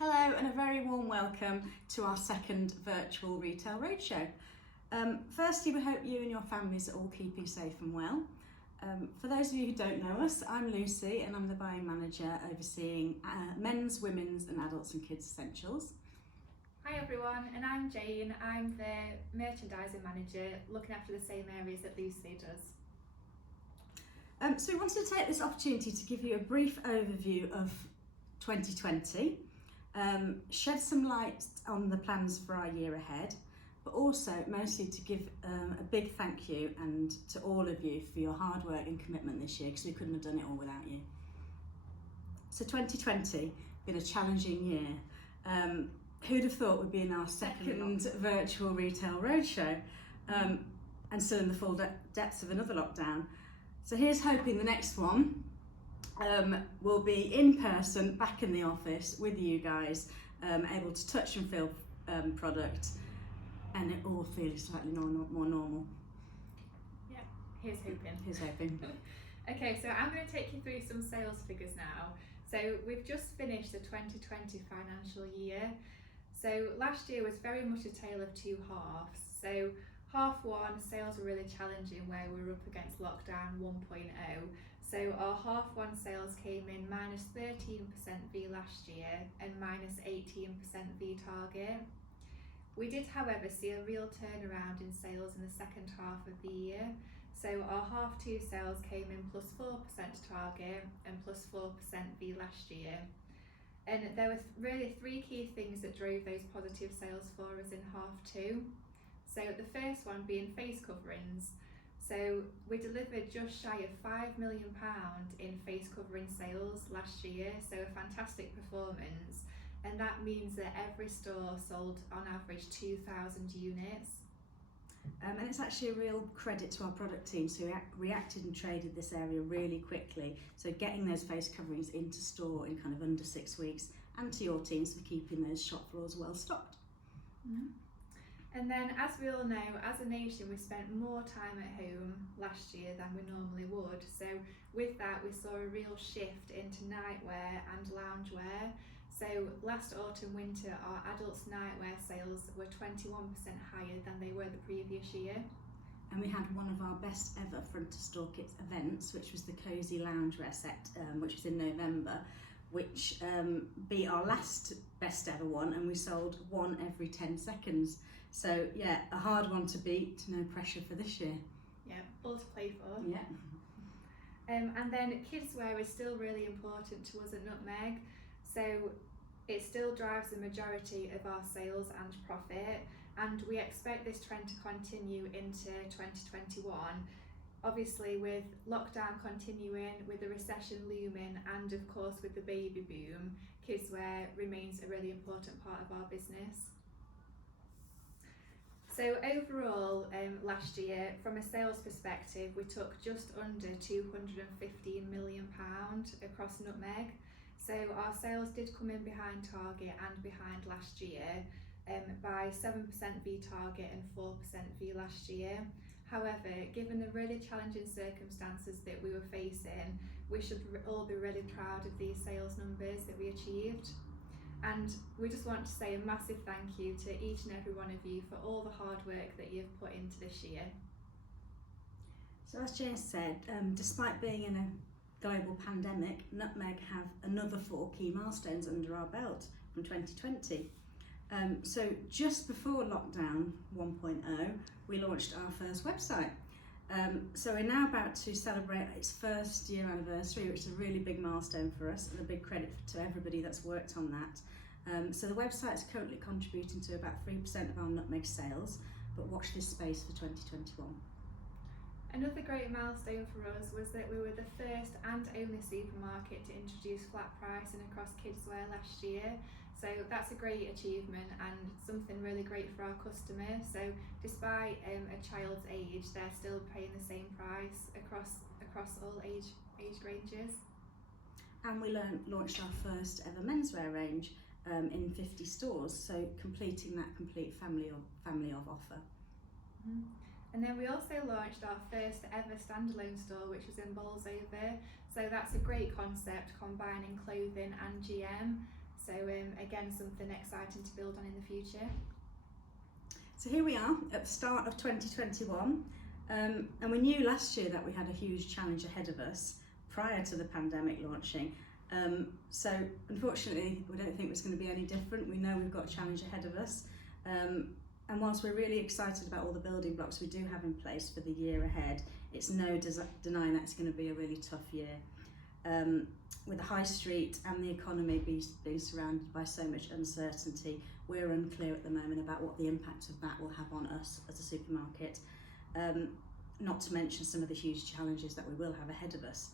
Hello and a very warm welcome to our second virtual retail roadshow. Firstly, we hope you and your families are all keeping safe and well. For those of you who don't know us, I'm Lucy and I'm the buying manager overseeing men's, women's and adults and kids essentials. Hi everyone, and I'm Jane. I'm the merchandising manager looking after the same areas that Lucy does. So we wanted to take this opportunity to give you a brief overview of 2020, shed some light on the plans for our year ahead, but also mostly to give a big thank you and to all of you for your hard work and commitment this year, because we couldn't have done it all without you. So 2020 been a challenging year. Who'd have thought we'd be in our second virtual retail roadshow and still in the full depths of another lockdown. So here's hoping the next one will be in person, back in the office with you guys, able to touch and feel product, and it all feels slightly more normal. Yeah, here's hoping. Here's hoping. Okay, so I'm going to take you through some sales figures now. So we've just finished the 2020 financial year. So last year was very much a tale of two halves. So half one, sales were really challenging where we were up against lockdown 1.0. So our half one sales came in minus 13% v last year and minus 18% v target. We did, however, see a real turnaround in sales in the second half of the year. So our half two sales came in plus 4% target and plus 4% v last year. And there were really three key things that drove those positive sales for us in half two. So the first one being face coverings. So we delivered just shy of £5 million in face covering sales last year, so a fantastic performance. And that means that every store sold on average 2,000 units. And it's actually a real credit to our product teams who reacted and traded this area really quickly. So getting those face coverings into store in kind of under 6 weeks, and to your teams for keeping those shop floors well stocked. Mm-hmm. And then, as we all know, as a nation, we spent more time at home last year than we normally would. So with that, we saw a real shift into nightwear and loungewear. So last autumn winter, our adults nightwear sales were 21% higher than they were the previous year. And we had one of our best ever front to store kits events, which was the Cozy Loungewear set, which was in November, which beat our last best ever one, and we sold one every 10 seconds. So yeah, a hard one to beat, no pressure for this year. Yeah, all to play for. Yeah. And then kids wear is still really important to us at Nutmeg. So it still drives the majority of our sales and profit, and we expect this trend to continue into 2021. Obviously, with lockdown continuing, with the recession looming, and of course with the baby boom, kids wear remains a really important part of our business. So overall, last year, from a sales perspective, we took just under £215 million across Nutmeg. So our sales did come in behind target and behind last year by 7% v target and 4% v last year. However, given the really challenging circumstances that we were facing, we should all be really proud of these sales numbers that we achieved. And we just want to say a massive thank you to each and every one of you for all the hard work that you've put into this year. So as Jane said, despite being in a global pandemic, Nutmeg have another 4 key milestones under our belt from 2020. So just before lockdown 1.0, we launched our first website. So we're now about to celebrate its first year anniversary, which is a really big milestone for us and a big credit to everybody that's worked on that. So the website's currently contributing to about 3% of our Nutmeg sales, but watch this space for 2021. Another great milestone for us was that we were the first and only supermarket to introduce flat pricing across kidswear last year. So that's a great achievement and something really great for our customers. So despite a child's age, they're still paying the same price across all age ranges. And we launched our first ever menswear range in 50 stores, so completing that complete family of offer. Mm-hmm. And then we also launched our first ever standalone store, which was in Bolsover. So that's a great concept, combining clothing and GM. So again, something exciting to build on in the future. So here we are at the start of 2021, and we knew last year that we had a huge challenge ahead of us prior to the pandemic launching. So unfortunately, we don't think it's going to be any different. We know we've got a challenge ahead of us. And whilst we're really excited about all the building blocks we do have in place for the year ahead, it's no denying that it's going to be a really tough year. With the high street and the economy being surrounded by so much uncertainty, we're unclear at the moment about what the impact of that will have on us as a supermarket. Not to mention some of the huge challenges that we will have ahead of us.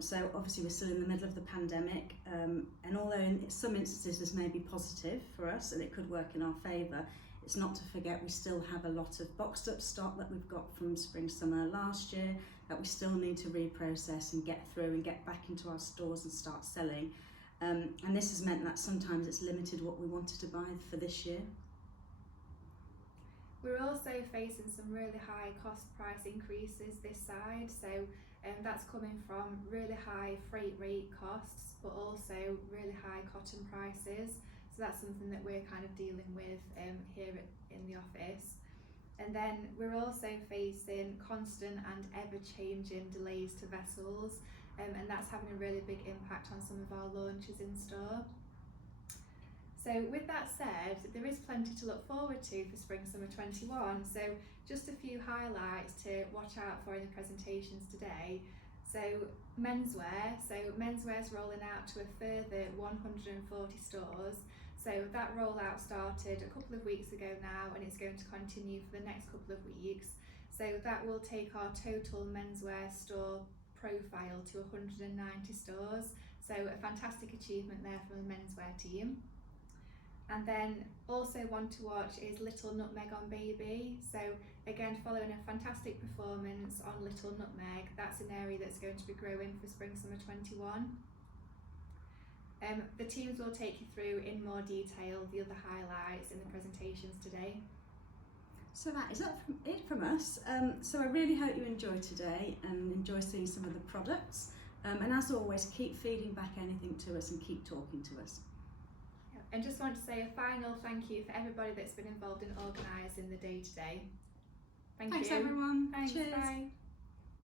So obviously we're still in the middle of the pandemic, and although in some instances this may be positive for us and it could work in our favour, it's not to forget we still have a lot of boxed up stock that we've got from spring summer last year that we still need to reprocess and get through and get back into our stores and start selling. And this has meant that sometimes it's limited what we wanted to buy for this year. We're also facing some really high cost price increases this side, so that's coming from really high freight rate costs, but also really high cotton prices. So that's something that we're kind of dealing with here in the office. And then we're also facing constant and ever-changing delays to vessels, and that's having a really big impact on some of our launches in store. So with that said, there is plenty to look forward to for Spring Summer 21. So just a few highlights to watch out for in the presentations today. So menswear's rolling out to a further 140 stores. So that rollout started a couple of weeks ago now, and it's going to continue for the next couple of weeks. So that will take our total menswear store profile to 190 stores. So a fantastic achievement there from the menswear team. And then also one to watch is Little Nutmeg on Baby. So again, following a fantastic performance on Little Nutmeg, that's an area that's going to be growing for Spring Summer 21. The teams will take you through in more detail the other highlights in the presentations today. So that is it from us. So I really hope you enjoy today and enjoy seeing some of the products. And as always, keep feeding back anything to us and keep talking to us. And just want to say a final thank you for everybody that's been involved in organising the day today. Thanks everyone. Thanks, Cheers. bye.